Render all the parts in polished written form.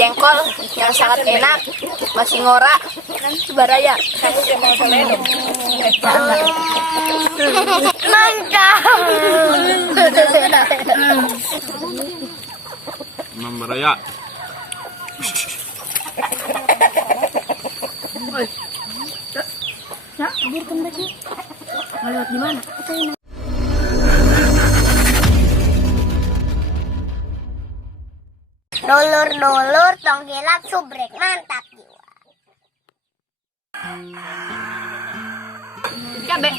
jengkol yang sangat enak, masih ngora dan sebaraya. Kamu mau seledong? Mantap. Mambaraya. Nak, biar kembali. Mau lewat di mana? Dulur-dulur tonggelat subrek mantap jiwa. Cabe.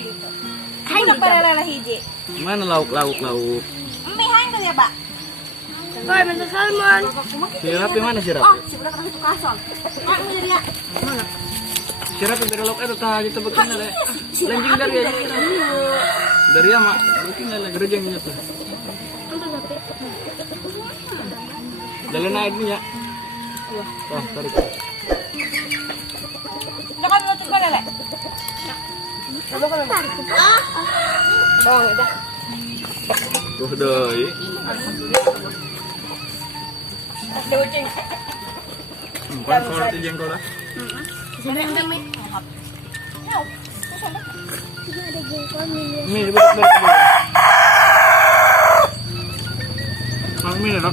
Hai nak paralel hiji. Mana lauk. Mie hai kan ya, Pak? Woi, bentar salmon. Sirap di mana sirap? Oh, sebelah kan itu kasong. Kak, mau jadi ya? Mana? Sirap di belok itu tadi tebak kena le. Lanjing dari ya. Dari ya mak. Mungkin le gerejeng itu. Jalan naik ini ya. Wah, tarik. Jangan mau coba lele. Coba kalau udah. Tuh doi. Ada ucing. Kan kalau itu jengkol lah. Sampai yang demi. Mie berat. Mang mie dok.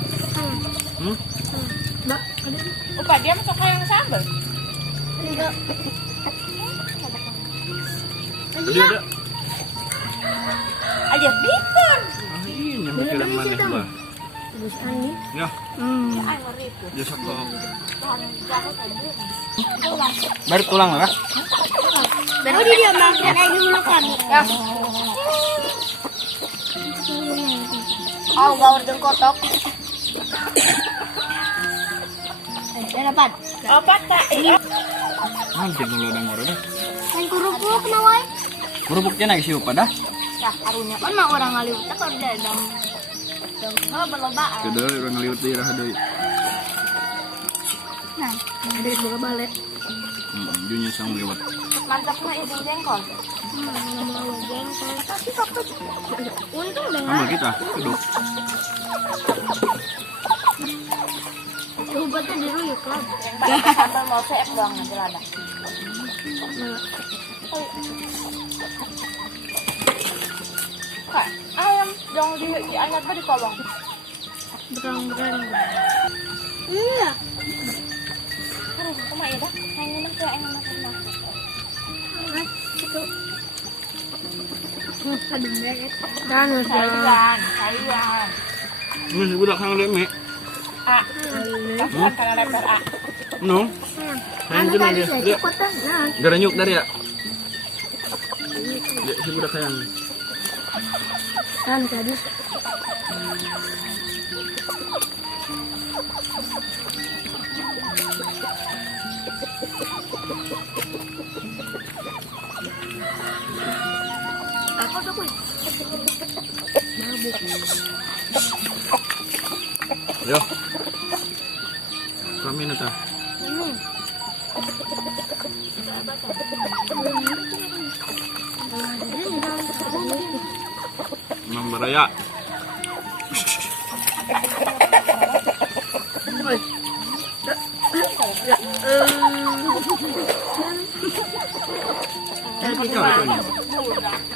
Mbak, ada. Dia masuk yang sambal. Enggak. Tadi ada. Aja bikin. Ini mikiran mana mbak? Terus ani. Ya, Ay, maripo. jasa kok. Baru tulang lah. Baru dia makan aja dulu kami. Ya. Oh, gaur jeung kotok. Dapat. Apa tak? Nanti kalau udah ngorok deh. Kan kerupuk na wai. Kerupuknya naik siup pada. Ya, arunya. Kan mah orang ngaliwat kalau dadang. Oh, berlobaan. Kedua orang ngeliwat di rah doi. Nah, ada juga balik. Junya sang lewat. Mantap mah ibu jengkol. Mau jengkol. Tapi fokus. Untung dengan Sama kita, duduk. obatnya diruyuk lah. Sambal mau seep doang nanti lada. Kak, ayam dong di anyat di kolong. Berang-berang. Iya. Aduh, kemana ya dah? Yang enak ya, yang enak. Itu. Aduh, banget. Dan Sayuran. Ini budak sang leme. A. Kasihan karena lebar A. No. Hanjun aja. Dia garanyuk dari ya. Dia si budak sayang. Kan tadi. Apa tuh, Kuy? Yo. Kami nata. Mambaraya.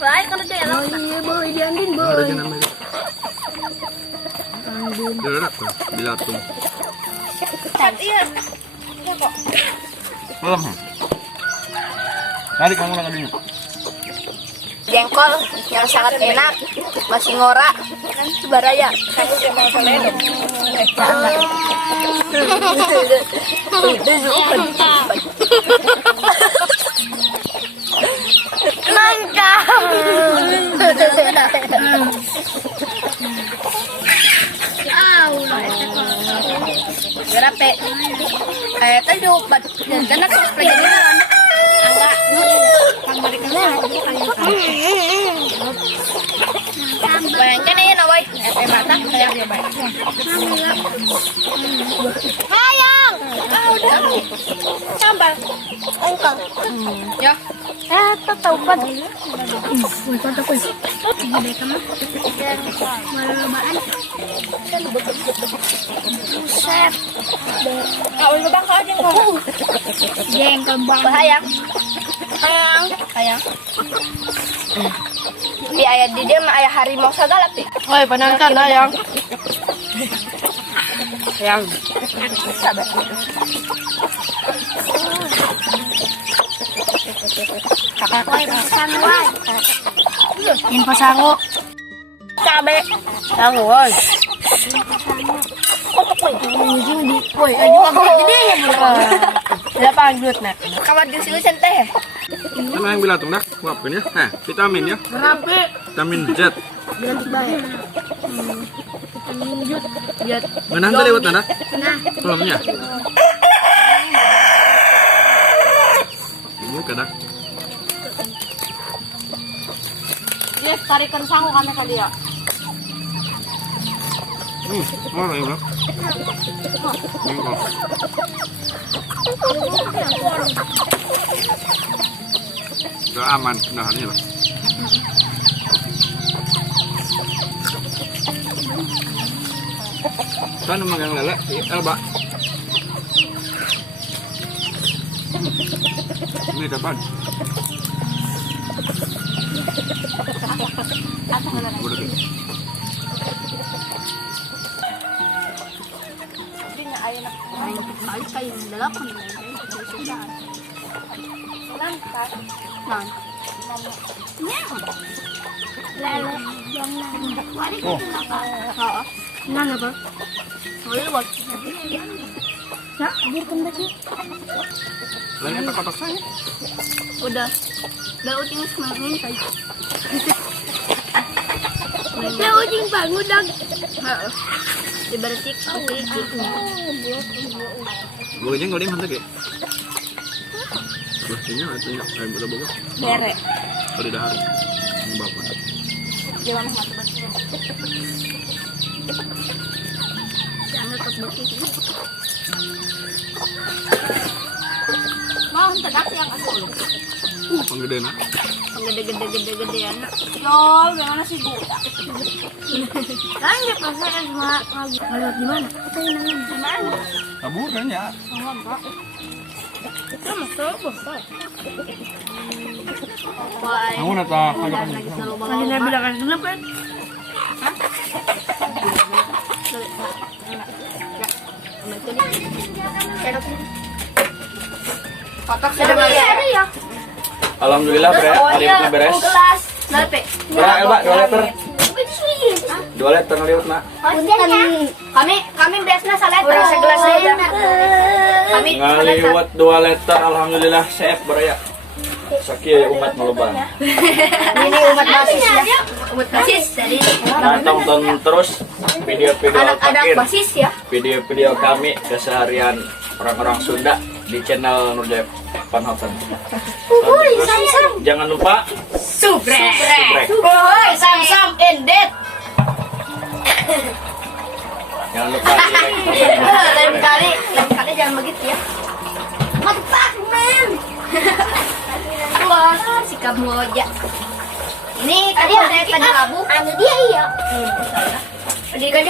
Baik kalau dia lo. Iya, boy, diandin, boy. Ada je nama dia. Dia rak tuh, dilatung. Iya. Iya kok. Malam. Tarik kamu lagi. Jengkol yang sangat enak, masih ngora dan sebaraya. Kamu mau seledong? Mantap. Berapa? Tadi obat dan karena cosplay ini kan agak kamar bayangkan ini nawai mata kayak dia baik. Hayang. Udah sambal Engkau. ya tahu kan. Wih, mantap wih. Gede kamu. Malabaan. Buset. Kau udah bangka aja kau. Jengkel banget. Bahayang. Hayang. Di ayah di dia mah ayah harimau segala pi. Woi, panangkan ayang. Ayang. Sabar. Woi, pisang woi. Ini pasango. Cabe. Sango, woi. Ujung di. Woi, ayo jadi ya bro. Berapa anggut nak? Kawan di sini teh. Ano yang bilang dah? Wapin ya. Nah, vitamin ya. Berapa? Vitamin Z. Ganti baik. Mana tuh lewat nada? Nah, Belumnya. Ini kada. Yes, tarikan sango kami kali ya. Oh, ya udah. Udah aman, udah ini lah. Sana magang lele, Elba. Ini kapan? Udah tuh. balik kayo ng dalapan. Lalo, yung wali ko na pa. Oo. Nang ba? Wala ba? Ya, biar kembali. Lain yang kotak saya. Udah. Udah uting semakin kayo. Udah uting bangun dong. Oo. Ibarat Gue aja nggak ada yang hantar kayak. Pastinya ada punya kayak udah bagus. Bere. Udah dahar. Ini bapak. Jangan mati. Jangan terbukti. Mau tedak yang asal. Penggede nak. Gede anak. Yol, gimana sih Bu? Lanjut pasnya sama lewat di mana? Kita yang Di mana? Kabur kan ya? Kita masuk bosok. Wah, Kamu nata. Lagi nabi lakan dulu kan? kotak sudah balik. ya. Alhamdulillah bre, hari ini beres. Gelas. Nape? Berapa Elba? 2 liter. 2 liter ngeliut nak. Kami biasanya salah terus segelas aja. Kami Ngaliwat 2 liter, alhamdulillah chef beraya. Sakit umat melubang. ini umat basis ya. Umat basis. Jadi Nah, tonton terus video-video anak-anak terakhir, basis ya. video-video kami keseharian orang-orang Sunda di channel Nurjaya Panhoten. Terus jangan lupa Subrek. subrek. Woi, sam-sam indet. Jangan lupa like, Lain kali jangan begitu ya. Mantap, men. Wah, si kamu aja. Ini tadi ada labu. Ada dia iya. Tadi kan